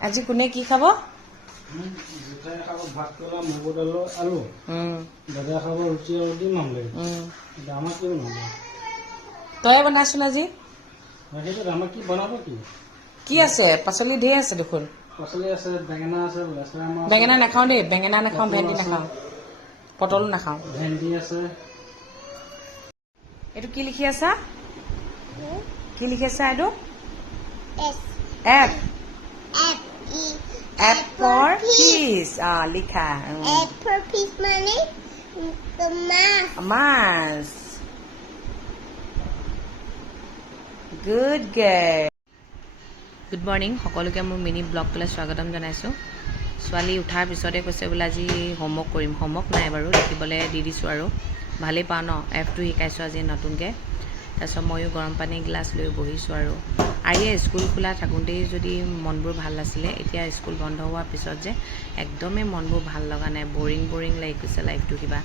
আজি কোনে কি খাব? জেঠাই খাব ভাত কলা মগুৰ দাইলৰ আলু, দাদাই খাব ৰুটি আৰু ডিম আমলেট। আমাক কি বনাব? তই বনাইছোন আজি। সেইটো আমাক কি বনাব কি? কি আছে? পাচলি ঢেৰ আছে দেখোন। পাচলি আছে, বেঙেনা আছে, লেচেৰা মাছ। বেঙেনা নাখাওঁ দেই, বেঙেনা নাখাওঁ, ভেন্দি নাখাওঁ, পটলো নাখাওঁ। ভেন্দি আছে। এইটো কি লিখি আছা? কি লিখি আছা এইটো? এফ। F for fish. লিখা। F for fish মানে মাছ। Good girl. গুড মৰ্ণিং, সকলোকে মোৰ মিনি ব্লগটোলৈ স্বাগতম জনাইছোঁ। ছোৱালী উঠাৰ পিছতে কৈছে বোলে আজি হোমৱৰ্ক কৰিম। হোমৱৰ্ক নাই বাৰু, লিখিবলৈ দি দিছোঁ আৰু ভালেই পাওঁ ন, এফটো শিকাইছোঁ আজি নতুনকৈ। তাৰপিছত ময়ো গৰম পানী গিলাচ লৈ বহিছোঁ আৰু আৰিয়ে স্কুল খোলা থাকোঁতেই যদি মনবোৰ ভাল আছিলে, এতিয়া স্কুল বন্ধ হোৱাৰ পিছত যে একদমেই মনবোৰ ভাল লগা নাই, বৰিং লাগি গৈছে লাইফটো কিবা।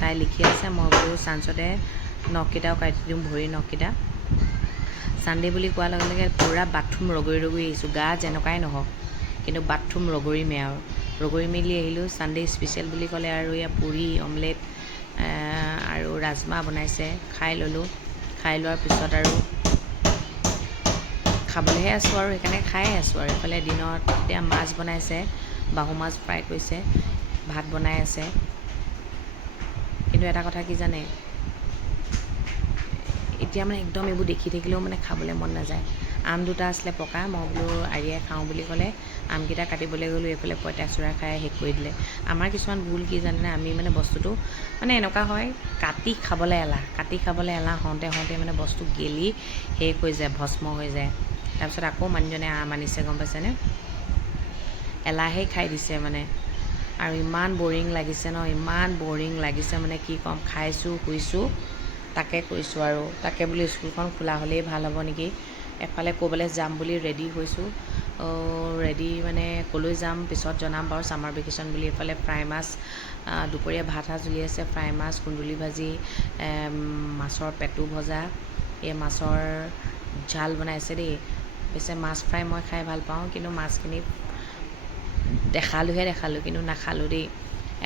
তাই লিখি আছে, মই বোলো চান্সতে নখকেইটাও কাটি দিওঁ, ভৰিৰ নখকেইটা। ছানডে বুলি কোৱাৰ লগে লগে পূৰা বাথৰুম ৰগৰি আহিছোঁ, গা যেনেকুৱাই নহওক কিন্তু বাথৰুম ৰগৰিমেই আৰু ৰগৰি মেলি আহিলোঁ। ছানডে স্পেচিয়েল বুলি ক'লে আৰু এয়া পুৰি, অমলেট আৰু ৰাজমাহ বনাইছে, খাই ল'লোঁ। খাই লোৱাৰ পিছত আৰু খাবলৈহে আছোঁ আৰু সেইকাৰণে খায়ে আছোঁ আৰু এইফালে দিনত এতিয়া মাছ বনাইছে, বাহু মাছ ফ্ৰাই কৰিছে, ভাত বনাই আছে। কিন্তু এটা কথা কি জানে, এতিয়া মানে একদম এইবোৰ দেখি থাকিলেও মানে খাবলৈ মন নাযায়। আম দুটা আছিলে পকা, মই বোলো আৰিয়ে খাওঁ বুলি ক'লে আমকেইটা কাটিবলৈ গ'লোঁ, এইফালে পঁইতাচোৰা খাই শেষ কৰি দিলে। আমাৰ কিছুমান ভুল কি জানেনে, আমি মানে বস্তুটো মানে এনেকুৱা হয়, কাটি খাবলৈ এলাহ হওঁতে মানে বস্তু গেলি শেষ হৈ যায়, ভস্ম হৈ যায়। তাৰপিছত আকৌ মানুহজনে আম আনিছে, গম পাইছেনে, এলাহেই খাই দিছে মানে। আৰু ইমান বৰিং লাগিছে ন, ইমান বৰিং লাগিছে মানে কি ক'ম। খাইছোঁ, শুইছোঁ, তাকে কৈছোঁ আৰু তাকে বুলি স্কুলখন খোলা হ'লেই ভাল হ'ব নেকি। এফালে ক'বলৈ যাম বুলি ৰেডি হৈছোঁ, ৰেডি মানে ক'লৈ যাম পিছত জনাম বাৰু, ছামাৰ ভেকেশ্যন বুলি। এইফালে ফ্ৰাই মাছ, দুপৰীয়া ভাত সাজ উলিয়াইছে, ফ্ৰাই মাছ, কুন্দুলি ভাজি, মাছৰ পেটু ভজা, এই মাছৰ ঝাল বনাইছে দেই। পিছে মাছ ফ্ৰাই মই খাই ভাল পাওঁ, কিন্তু মাছখিনি দেখালোঁ কিন্তু নাখালোঁ দেই।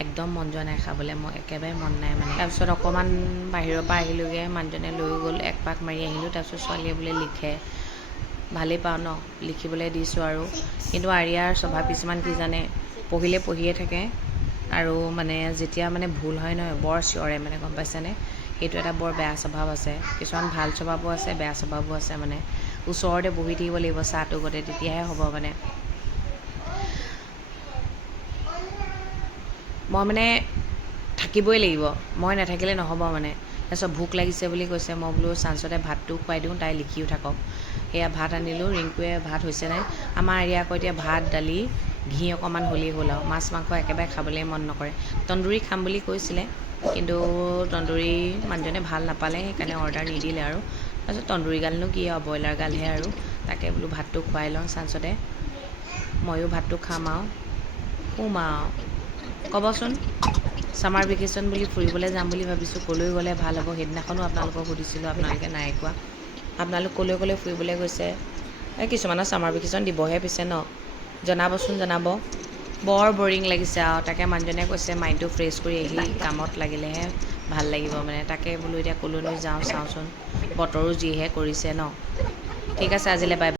একদম মন যোৱা নাই খাবলৈ, মই একেবাৰে মন নাই মানে। তাৰপিছত অকণমান বাহিৰৰ পৰা আহিলোঁগৈ, মানুহজনে লৈ গ'ল, এক পাক মাৰি আহিলোঁ। তাৰপিছত ছোৱালীয়ে বোলে লিখে, ভালেই পাওঁ ন, লিখিবলৈ দিছোঁ আৰু। কিন্তু আৰিয়াৰ স্বভাৱ কিছুমান কি জানে, পঢ়িয়ে থাকে আৰু মানে যেতিয়া মানে ভুল হয় নহয় বৰ চিঞৰে মানে, গম পাইছেনে। সেইটো এটা বৰ বেয়া স্বভাৱ আছে। কিছুমান ভাল স্বভাৱো আছে, বেয়া স্বভাৱো আছে মানে। ওচৰতে বহি থাকিব লাগিব চাহটো গতে, তেতিয়াহে হ'ব মানে। মই মানে থাকিবই লাগিব, মই নাথাকিলে নহ'ব মানে। তাৰপিছত ভোক লাগিছে বুলি কৈছে, মই বোলো চান্সতে ভাতটো খুৱাই দিওঁ, তাই লিখিও থাকক। সেয়া ভাত আনিলোঁ, ৰিংকুৱে ভাত হৈছে নাই। আমাৰ এৰিয়া আকৌ এতিয়া ভাত, দালি, ঘি অকণমান হ'লেই হ'ল আৰু। মাছ মাংস একেবাৰে খাবলৈ মন নকৰে। তন্দুৰী খাম বুলি কৈছিলে, কিন্তু তন্দুৰী মানুহজনে ভাল নাপালে, সেইকাৰণে অৰ্ডাৰ নিদিলে আৰু। তাৰপিছত তন্দুৰীগালনো কি আৰু, ব্ৰইলাৰ গালহে আৰু। তাকে বোলো ভাতটো খুৱাই লওঁ চান্সতে, ময়ো ভাতটো খাম আৰু শুম আৰু। ক'বচোন, ছামাৰ ভেকেশ্যন বুলি ফুৰিবলৈ যাম বুলি ভাবিছোঁ, ক'লৈ গ'লে ভাল হ'ব। সেইদিনাখনো আপোনালোকক সুধিছিলোঁ, আপোনালোকে নাই কোৱা। আপোনালোক ক'লৈ ফুৰিবলৈ গৈছে? কিছুমানৰ ছামাৰ ভেকেশ্যন দিবহে পিছে ন, জনাব। বৰ বৰিং লাগিছে আৰু। তাকে মানুহজনে কৈছে মাইণ্ডটো ফ্ৰেছ কৰি আহি কামত লাগিলেহে ভাল লাগিব মানে। তাকে বোলো এতিয়া ক'লৈনো যাওঁ চাওঁচোন, বতৰো যিহে কৰিছে ন। ঠিক আছে, আজিলৈ বাই।